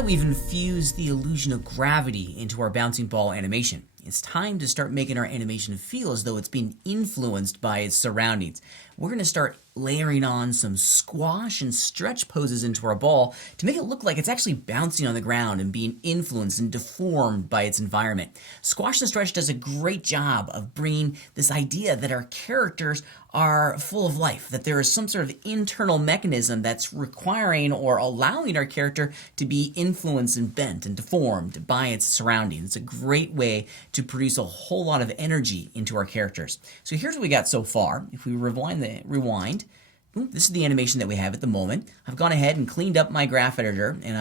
that we've infused the illusion of gravity into our bouncing ball animation, it's time to start making our animation feel as though it's being influenced by its surroundings. We're going to start layering on some squash and stretch poses into our ball to make it look like it's actually bouncing on the ground and being influenced and deformed by its environment. Squash and stretch does a great job of bringing this idea that our characters are full of life, that there is some sort of internal mechanism that's requiring or allowing our character to be influenced and bent and deformed by its surroundings. It's a great way to produce a whole lot of energy into our characters. So here's what we got so far. If we rewind, this is the animation that we have at the moment. I've gone ahead and cleaned up my graph editor, and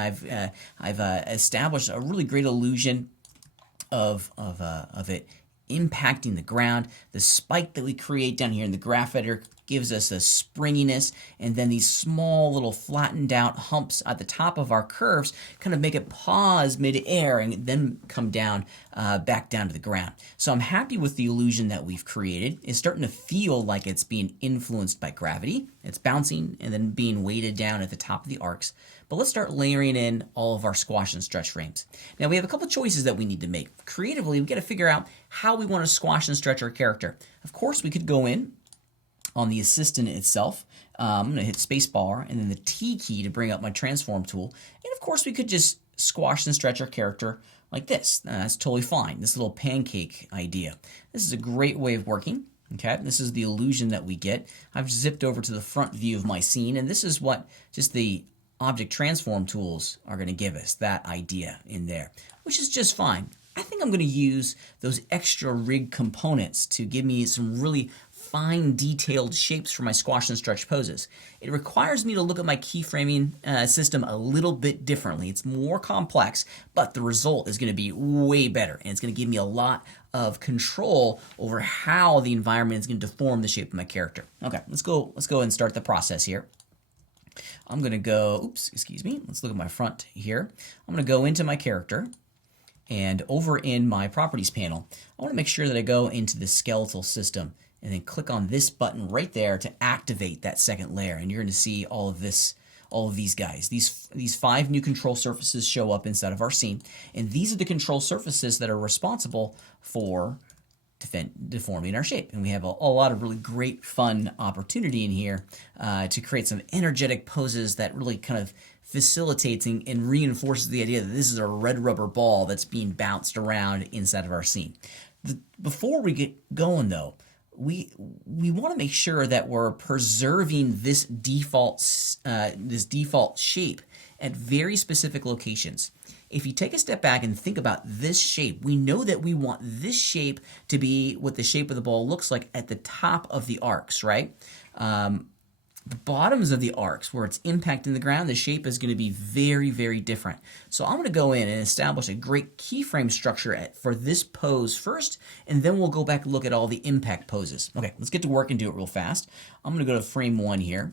I've established a really great illusion of it impacting the ground. The spike that we create down here in the graph editor gives us a springiness, and then these small little flattened out humps at the top of our curves kind of make it pause mid-air and then come down back down to the ground. So I'm happy with the illusion that we've created. It's starting to feel like it's being influenced by gravity. It's bouncing and then being weighted down at the top of the arcs. But let's start layering in all of our squash and stretch frames. Now we have a couple choices that we need to make. Creatively, we got to figure out how we want to squash and stretch our character. Of course, we could go in on the assistant itself. I'm going to hit spacebar and then the T key to bring up my transform tool. And of course, we could just squash and stretch our character like this. That's totally fine. This little pancake idea. This is a great way of working. Okay, this is the illusion that we get. I've zipped over to the front view of my scene, and this is what just the object transform tools are going to give us, that idea in there, which is just fine. I think I'm going to use those extra rig components to give me some really fine detailed shapes for my squash and stretch poses. It requires me to look at my keyframing system a little bit differently. It's more complex, but the result is going to be way better, and it's going to give me a lot of control over how the environment is going to deform the shape of my character. Okay, let's go and start the process here. I'm going to go, let's look at my front here. I'm going to go into my character, and over in my properties panel, I want to make sure that I go into the skeletal system and then click on this button right there to activate that second layer. And you're going to see all of these guys. These 5 new control surfaces show up inside of our scene, and these are the control surfaces that are responsible for deforming our shape. And we have a lot of really great fun opportunity in here to create some energetic poses that really kind of facilitates and reinforces the idea that this is a red rubber ball that's being bounced around inside of our scene. Before we get going though, we want to make sure that we're preserving this default shape at very specific locations. If you take a step back and think about this shape, we know that we want this shape to be what the shape of the ball looks like at the top of the arcs, right? The bottoms of the arcs, where it's impacting the ground, the shape is going to be very, very different. So I'm going to go in and establish a great keyframe structure for this pose first, and then we'll go back and look at all the impact poses. Okay, let's get to work and do it real fast. I'm going to go to frame 1 here.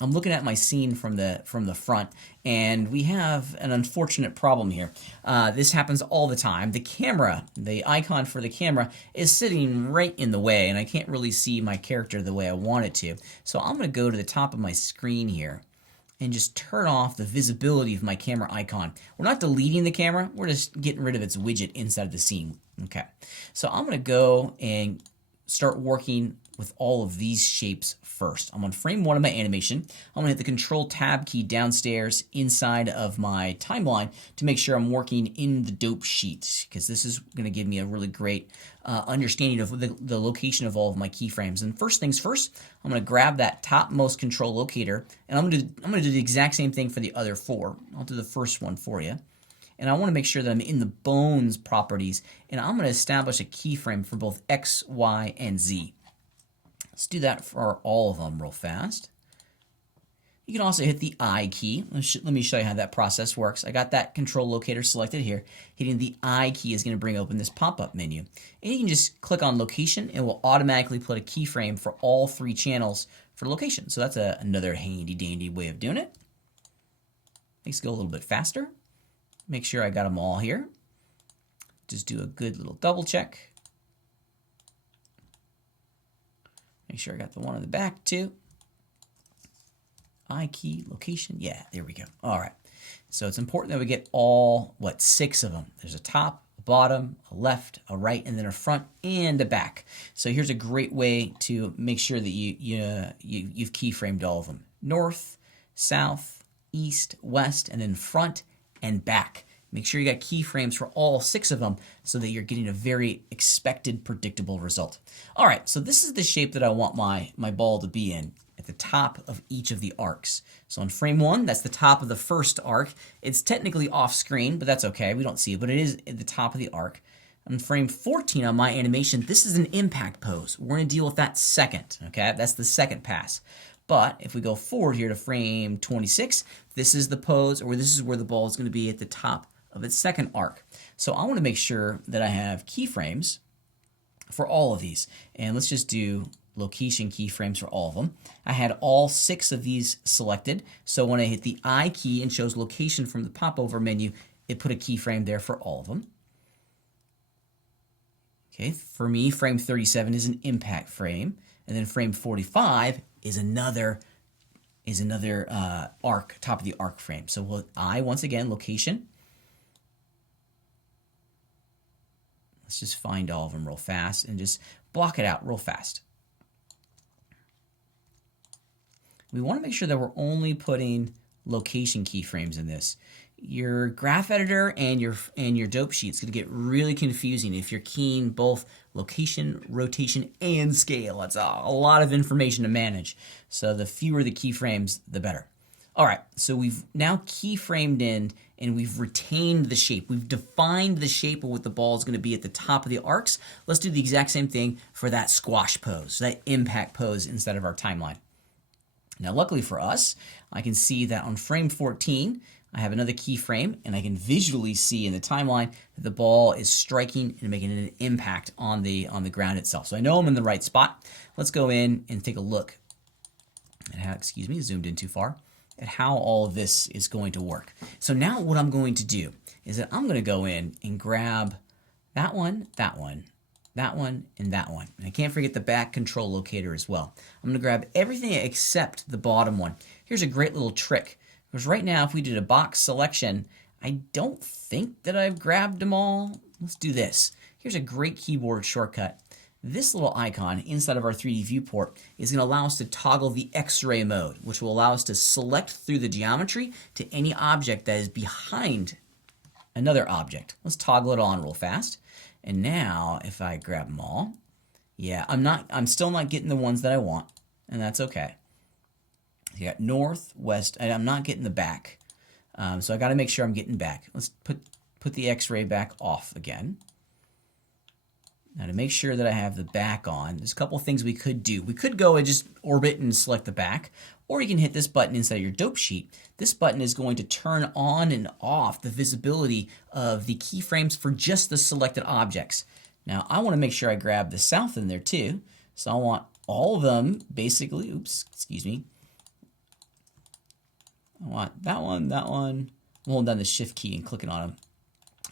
I'm looking at my scene from the front, and we have an unfortunate problem here. This happens all the time. The camera, the icon for the camera, is sitting right in the way, and I can't really see my character the way I want it to. So I'm going to go to the top of my screen here and just turn off the visibility of my camera icon. We're not deleting the camera, we're just getting rid of its widget inside the scene. Okay, so I'm going to go and start working with all of these shapes first. I'm on frame 1 of my animation. I'm going to hit the Control Tab key downstairs inside of my timeline to make sure I'm working in the dope sheet, because this is going to give me a really great understanding of the location of all of my keyframes. And first things first, I'm going to grab that topmost control locator, and I'm going to do the exact same thing for the other 4. I'll do the first one for you. And I want to make sure that I'm in the bones properties, and I'm going to establish a keyframe for both X, Y, and Z. Let's do that for all of them real fast. You can also hit the I key. Let me show you how that process works. I got that control locator selected here. Hitting the I key is going to bring open this pop-up menu. And you can just click on location, and it will automatically put a keyframe for all 3 channels for location. So that's another handy-dandy way of doing it. Makes it go a little bit faster. Make sure I got them all here. Just do a good little double check. Make sure I got the one on the back too. I key, location, yeah, there we go. All right. So it's important that we get all, 6 of them. There's a top, a bottom, a left, a right, and then a front and a back. So here's a great way to make sure that you've keyframed all of them. North, south, east, west, and then front and back. Make sure you got keyframes for all 6 of them so that you're getting a very expected, predictable result. All right, so this is the shape that I want my ball to be in at the top of each of the arcs. So on frame 1, that's the top of the first arc. It's technically off screen, but that's okay. We don't see it, but it is at the top of the arc. On frame 14 on my animation, this is an impact pose. We're going to deal with that second, okay? That's the second pass. But if we go forward here to frame 26, this is the pose, or this is where the ball is going to be at the top of its second arc. So I want to make sure that I have keyframes for all of these. And let's just do location keyframes for all of them. I had all 6 of these selected. So when I hit the I key and shows location from the popover menu, it put a keyframe there for all of them. Okay, for me, frame 37 is an impact frame. And then frame 45 is another arc, top of the arc frame. So once again, location. Let's just find all of them real fast and just block it out real fast. We want to make sure that we're only putting location keyframes in this. Your graph editor and your dope sheet is going to get really confusing if you're keying both location, rotation, and scale. That's a lot of information to manage. So the fewer the keyframes, the better. All right, so we've now keyframed in and we've retained the shape. We've defined the shape of what the ball is going to be at the top of the arcs. Let's do the exact same thing for that squash pose, that impact pose instead of our timeline. Now, luckily for us, I can see that on frame 14, I have another keyframe, and I can visually see in the timeline that the ball is striking and making an impact on the ground itself. So I know I'm in the right spot. Let's go in and take a look at how, zoomed in too far, at how all of this is going to work. So now what I'm going to do is that I'm going to go in and grab that one, that one, that one, and that one. And I can't forget the back control locator as well. I'm going to grab everything except the bottom one. Here's a great little trick. Because right now, if we did a box selection, I don't think that I've grabbed them all. Let's do this. Here's a great keyboard shortcut. This little icon inside of our 3D viewport is going to allow us to toggle the X-ray mode, which will allow us to select through the geometry to any object that is behind another object. Let's toggle it on real fast. And now, if I grab them all, yeah, I'm still not getting the ones that I want, and that's okay. You got north, west, and I'm not getting the back. So I got to make sure I'm getting back. Let's put the X-ray back off again. Now to make sure that I have the back on, there's a couple things we could do. We could go and just orbit and select the back, or you can hit this button inside your dope sheet. This button is going to turn on and off the visibility of the keyframes for just the selected objects. Now I want to make sure I grab the south in there too. So I want all of them basically, I want that one, I'm holding down the shift key and clicking on them.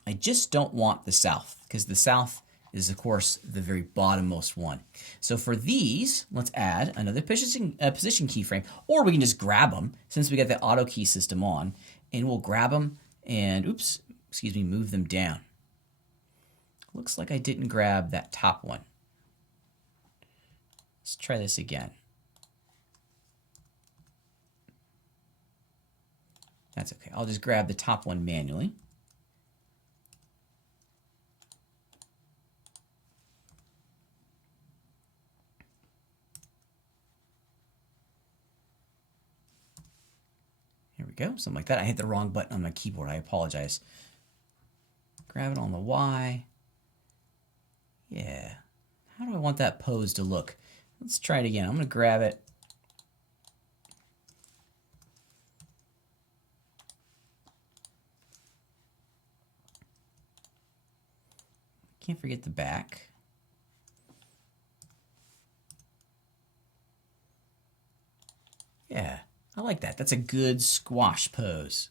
I just don't want the south, because the south is, of course, the very bottommost one. So for these, let's add another position keyframe, or we can just grab them, since we got the auto key system on, and we'll grab them and, move them down. Looks like I didn't grab that top one. Let's try this again. That's okay. I'll just grab the top one manually. Here we go. Something like that. I hit the wrong button on my keyboard. I apologize. Grab it on the Y. Yeah. How do I want that pose to look? Let's try it again. I'm going to grab it. Can't forget the back. Yeah, I like that. That's a good squash pose.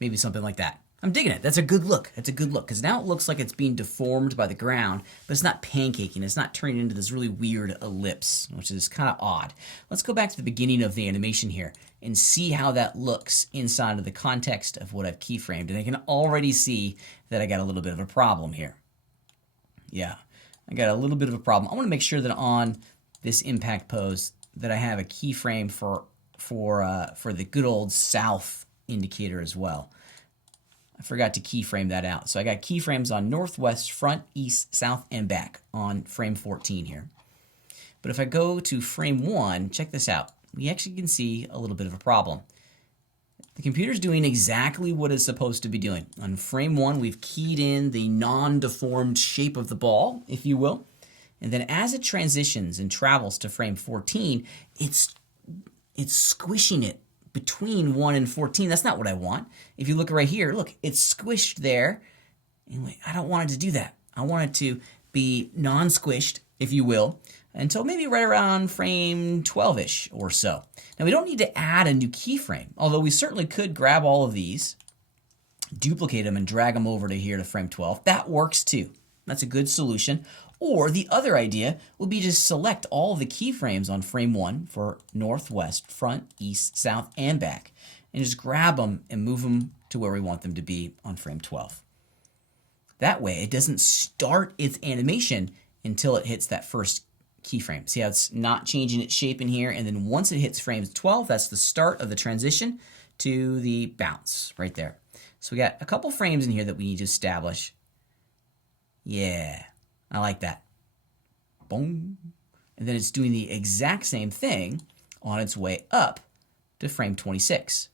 Maybe something like that. I'm digging it. That's a good look. That's a good look, because now it looks like it's being deformed by the ground, but it's not pancaking. It's not turning into this really weird ellipse, which is kind of odd. Let's go back to the beginning of the animation here and see how that looks inside of the context of what I've keyframed. And I can already see that I got a little bit of a problem here. Yeah, I got a little bit of a problem. I want to make sure that on this impact pose that I have a keyframe for the good old south indicator as well. I forgot to keyframe that out. So I got keyframes on northwest, front, east, south, and back on frame 14 here. But if I go to frame 1, check this out. We actually can see a little bit of a problem. The computer's doing exactly what it's supposed to be doing. On frame 1, we've keyed in the non-deformed shape of the ball, if you will. And then as it transitions and travels to frame 14, it's squishing it between 1 and 14. That's not what I want. If you look right here, look, it's squished there. Anyway, I don't want it to do that. I want it to be non-squished, if you will, until maybe right around frame 12-ish or so. Now, we don't need to add a new keyframe, although we certainly could grab all of these, duplicate them, and drag them over to here to frame 12. That works too. That's a good solution. Or the other idea would be to select all of the keyframes on frame 1 for northwest, front, east, south, and back, and just grab them and move them to where we want them to be on frame 12. That way, it doesn't start its animation until it hits that first keyframe. See how it's not changing its shape in here, and then once it hits frame 12, that's the start of the transition to the bounce right there. So we got a couple frames in here that we need to establish. Yeah. I like that. Boom. And then it's doing the exact same thing on its way up to frame 26.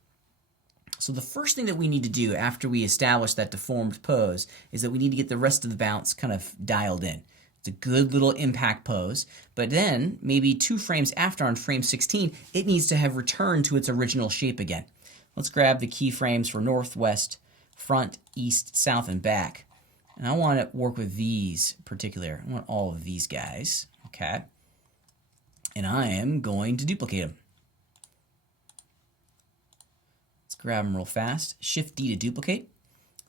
So the first thing that we need to do after we establish that deformed pose is that we need to get the rest of the bounce kind of dialed in. It's a good little impact pose, but then maybe 2 frames after on frame 16, it needs to have returned to its original shape again. Let's grab the keyframes for northwest, front, east, south, and back. And I want to work with these particular. I want all of these guys, okay? And I am going to duplicate them. Let's grab them real fast. Shift D to duplicate.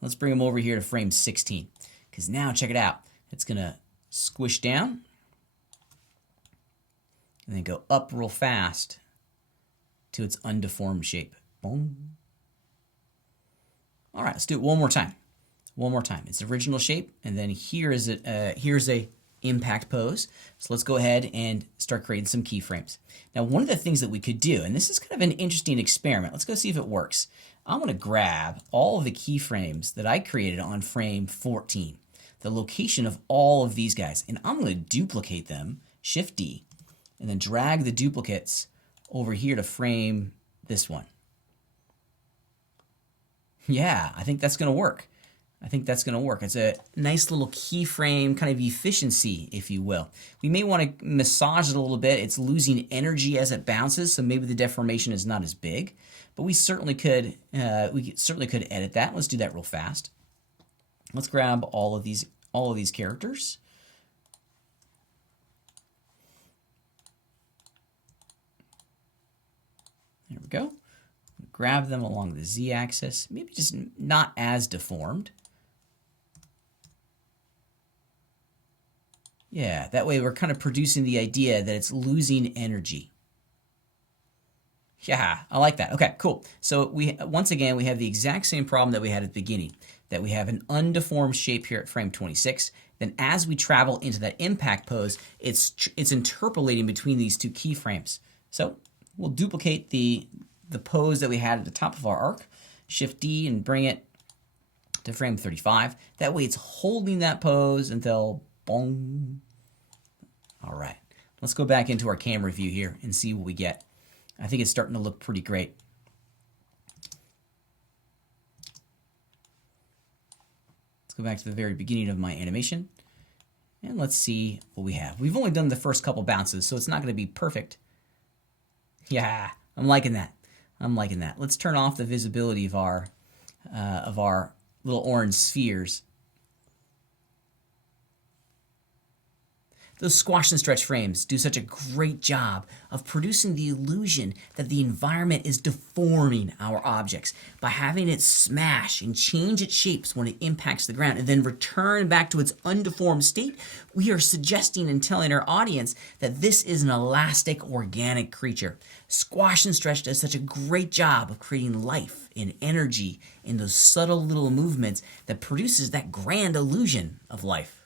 Let's bring them over here to frame 16. Because now, check it out. It's going to squish down. And then go up real fast to its undeformed shape. Boom. All right, let's do it one more time. One more time. Its original shape, and then here's a impact pose. So let's go ahead and start creating some keyframes. Now, one of the things that we could do, and this is kind of an interesting experiment. Let's go see if it works. I'm going to grab all of the keyframes that I created on frame 14, the location of all of these guys, and I'm going to duplicate them, Shift D, and then drag the duplicates over here to frame this one. Yeah, I think that's going to work. I think that's going to work. It's a nice little keyframe kind of efficiency, if you will. We may want to massage it a little bit. It's losing energy as it bounces, so maybe the deformation is not as big. But we certainly could edit that. Let's do that real fast. Let's grab all of these characters. There we go. Grab them along the z-axis. Maybe just not as deformed. Yeah, that way we're kind of producing the idea that it's losing energy. Yeah, I like that. Okay, cool. So once again, we have the exact same problem that we had at the beginning, that we have an undeformed shape here at frame 26. Then as we travel into that impact pose, it's interpolating between these 2 keyframes. So we'll duplicate the pose that we had at the top of our arc, Shift D, and bring it to frame 35. That way it's holding that pose until boom. All right, let's go back into our camera view here and see what we get. I think it's starting to look pretty great. Let's go back to the very beginning of my animation, and let's see what we have. We've only done the first couple bounces, so it's not going to be perfect. Yeah, I'm liking that. I'm liking that. Let's turn off the visibility of our little orange spheres. Those squash and stretch frames do such a great job of producing the illusion that the environment is deforming our objects by having it smash and change its shapes when it impacts the ground and then return back to its undeformed state. We are suggesting and telling our audience that this is an elastic, organic creature. Squash and stretch does such a great job of creating life and energy in those subtle little movements that produces that grand illusion of life.